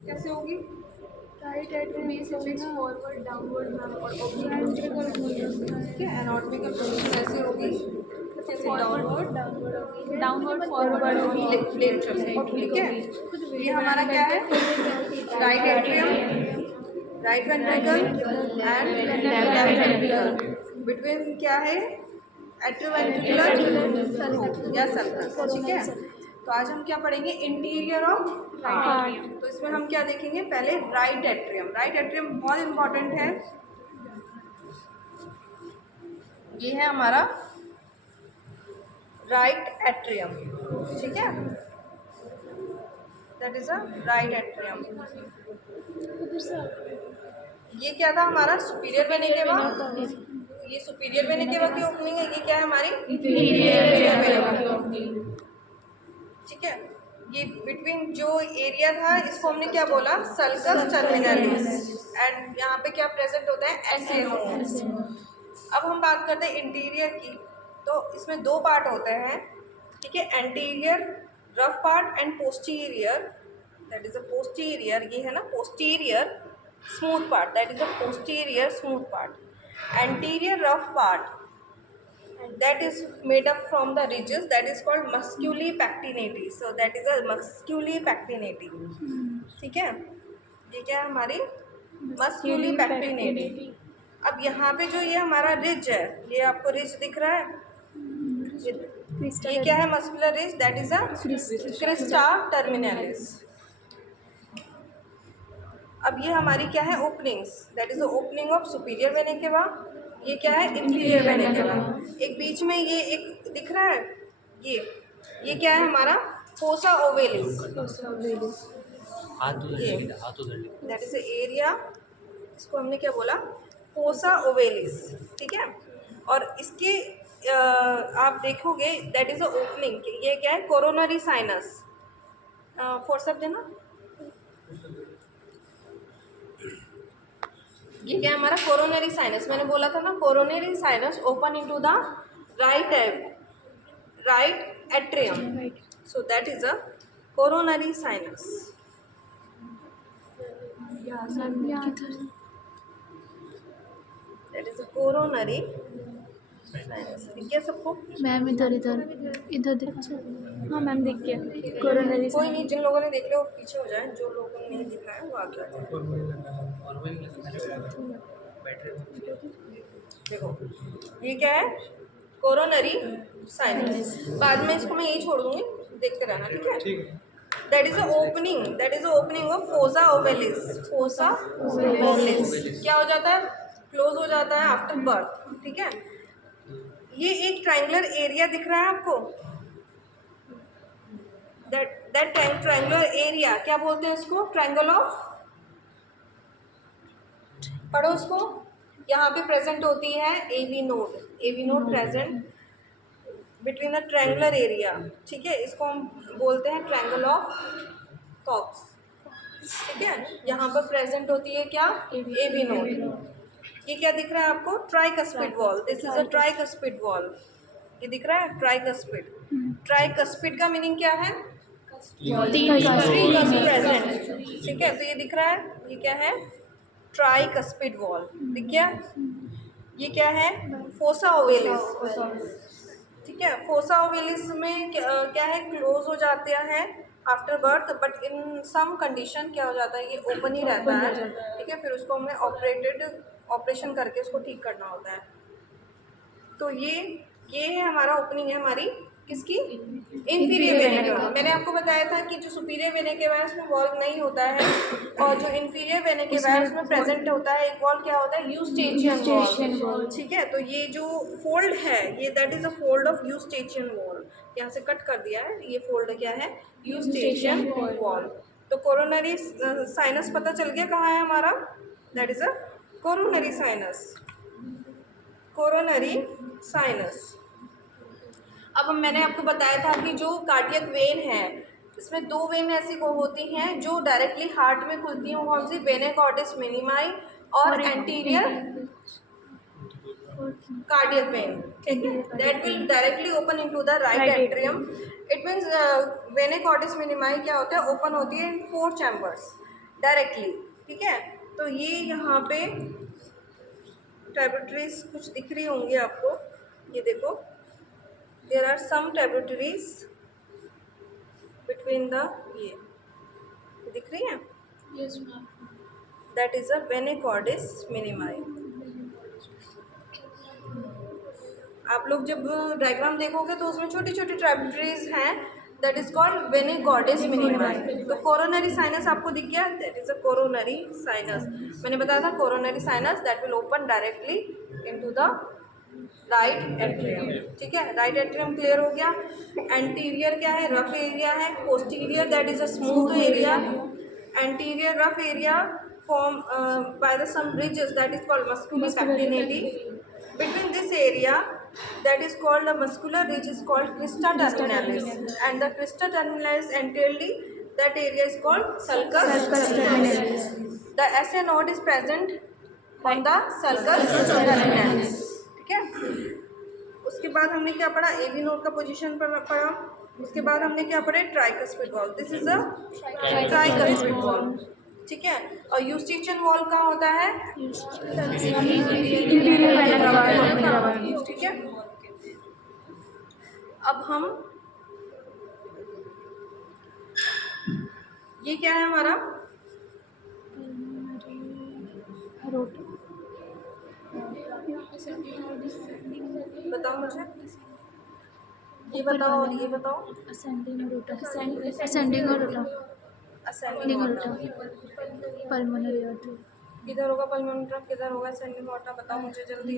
कैसे होगी? Right atrium forward downward ma'am और ठीक है। है एनाटॉमिकल पोजीशन ऐसे होगी जैसे डाउनवर्ड डाउनवर्ड फॉरवर्ड फॉरवर्ड होगी, प्लेन चल रही, ठीक है। ये हमारा क्या है? Right atrium, right ventricle and left ventricle. Between क्या है? एट्रोवेंट्रिकुलर या सल्कस, ठीक है। तो आज हम क्या पढ़ेंगे? Interior of heart. तो इसमें हम क्या देखेंगे? पहले राइट एट्रियम। राइट एट्रियम बहुत इंपॉर्टेंट है। ये है हमारा राइट एट्रियम, ठीक है। That is a right atrium. ये क्या था हमारा? Superior vena cava. ये सुपीरियर वेना केवा की ओपनिंग है। ये क्या है हमारी? इंफीरियर वेना की ओपनिंग, ठीक है। ये बिटवीन जो एरिया था इसको हमने क्या बोला? Sulcus terminalis. एंड यहाँ पे क्या प्रेजेंट होता है? एसेनोस। अब हम बात करते हैं इंटीरियर की। तो इसमें दो पार्ट होते हैं, ठीक है। Anterior rough part and posterior, that is a posterior. ये है ना posterior smooth part, that is a posterior smooth part. Anterior rough part that is made up from the ridges, that is called musculi pectinati. So that is a musculi pectinati, ठीक है। ये क्या है? हमारी musculi pectinati। अब यहाँ पे जो ये हमारा रिज है, ये आपको रिज दिख रहा है? ये क्या है? Muscular ridge, that is a Crysta terminalis. अब ये हमारी क्या है? Openings, that is the opening of superior vena cava. ये क्या है? Inferior vena cava. एक बीच में ये एक दिख रहा है, ये क्या है हमारा? Fossa ovalis. ये दैट इज एरिया, इसको हमने क्या बोला? फोसा ओवेलिस, ठीक है। और इसके आप देखोगे दैट इज अ ओपनिंग। ये क्या है? Coronary sinus. फोर्सअप देना। ये क्या है हमारा? Coronary sinus. मैंने बोला था ना, coronary sinus open into the right atrium. So that is a coronary sinus. That is a coronary sinus. दिख गया सबको? मैम इधर इधर इधर दिख। हाँ मैम दिख गया कोरोनरी। कोई नहीं, जिन लोगों ने देख लिया वो पीछे हो जाए, जो लोगों ने नहीं दिखा है वो आगे आ जाए। देखो ये क्या है? Coronary sinus. बाद में इसको मैं यही छोड़ दूंगी, देखते रहना, ठीक है। That is a opening, that is a opening of fossa ovalis. Fossa ovalis क्या हो जाता है? क्लोज हो जाता है आफ्टर बर्थ, ठीक है। ये एक ट्रायंगुलर एरिया दिख रहा है आपको? दैट ट्रायंगुलर एरिया क्या बोलते हैं? इसको ट्रायंगल ऑफ, पढ़ो उसको। यहाँ पे प्रेजेंट होती है AV node. AV node present between the triangular area, ठीक है। इसको हम बोलते हैं ट्रायंगल ऑफ कॉक्स, ठीक है। यहाँ पर प्रेजेंट होती है क्या? AV node. ये क्या दिख रहा है आपको? Tricuspid valve. This is a tricuspid valve. ये दिख रहा है ट्राइकस्पिड। ट्राइकस्पिड का मीनिंग क्या है? प्रेजेंट, ठीक है। तो ये दिख रहा है, ये क्या है? Tricuspid wall. दिख गया? ये क्या है? फोसा ओवेलिस, ठीक है। फोसा ओवेलिस में क्या है? क्लोज हो जाते हैं after birth, but in some condition क्या हो जाता है? ये ओपन ही रहता है, ठीक है। फिर उसको हमें ऑपरेशन करके उसको ठीक करना होता है। तो ये है हमारा ओपनिंग है हमारी किसकी? Inferior vena cava. मैंने आपको बताया था कि जो सुपीरियर वेना केवा है उसमें वॉल्व नहीं होता है, और जो इंफीरियर वेना केवा है उसमें प्रेजेंट होता है एक वॉल्व। क्या होता है? यूस्टेचियन वॉल्व, ठीक है। तो ये जो फोल्ड है, ये that is a fold of Eustachian valve. यहाँ से कट कर दिया है, ये फोल्ड क्या है? Eustachian valve. तो कोरोनरी साइनस पता चल गया कहाँ है हमारा? That is a coronary sinus. Coronary sinus. अब मैंने आपको बताया था कि जो कार्डियक वेन है, इसमें दो वेन ऐसी को होती हैं जो डायरेक्टली हार्ट में खुलती हैं। वो कौन सी? वेना कॉर्डिस मिनिमाई और एंटीरियर कार्डियक वेन, ठीक है। That will directly open into the right atrium. It means vena cordis minimae क्या होता है? ओपन होती है इन 4 चैम्बर्स। डायरेक्टली, ठीक है। तो ये यहाँ पे ट्राइब्यूटरीज कुछ दिख रही होंगी आपको, ये देखो, there are some tributaries between the ये दिख रही है, yes ma'am. That is a venae cordis minimae. आप लोग जब डायग्राम देखोगे तो उसमें छोटी छोटी ट्राइब्यूटरीज हैं, दैट इज कॉल्ड वेने कॉर्डिस मिनिमाई। तो कोरोनरी साइनस आपको दिख गया, that is a coronary sinus. मैंने बताया था coronary sinus that will open directly into the right atrium, ठीक है। राइट एट्रियम क्लियर हो गया। एंटीरियर क्या है, रफ एरिया है। Posterior that is a smooth area. Anterior rough area form by the some ridges that is called muscular pectinati. Between this area that is called the muscular ridge is called crista terminalis, and the crista terminalis anteriorly that area is called sulcus terminalis. The SA node is present on the sulcus terminalis, ठीक है। उसके बाद हमने क्या पढ़ा, AV node का position पर पढ़ा। उसके बाद हमने क्या पढ़े, tricuspid valve. This is a tricuspid wall, ठीक है। और यूस्टिचियन वॉल कहाँ होता है, ठीक है। अब हम ये क्या है हमारा, बताओ मुझे, ये बताओ और ये बताओ। असेंडिंग और रोटा असेंडिंग ऑर्डर, पल्मोनरी आर्टरी। किधर होगा पल्मोनरी, किधर होगा असेंडिंग ऑर्डर, बताओ मुझे जल्दी।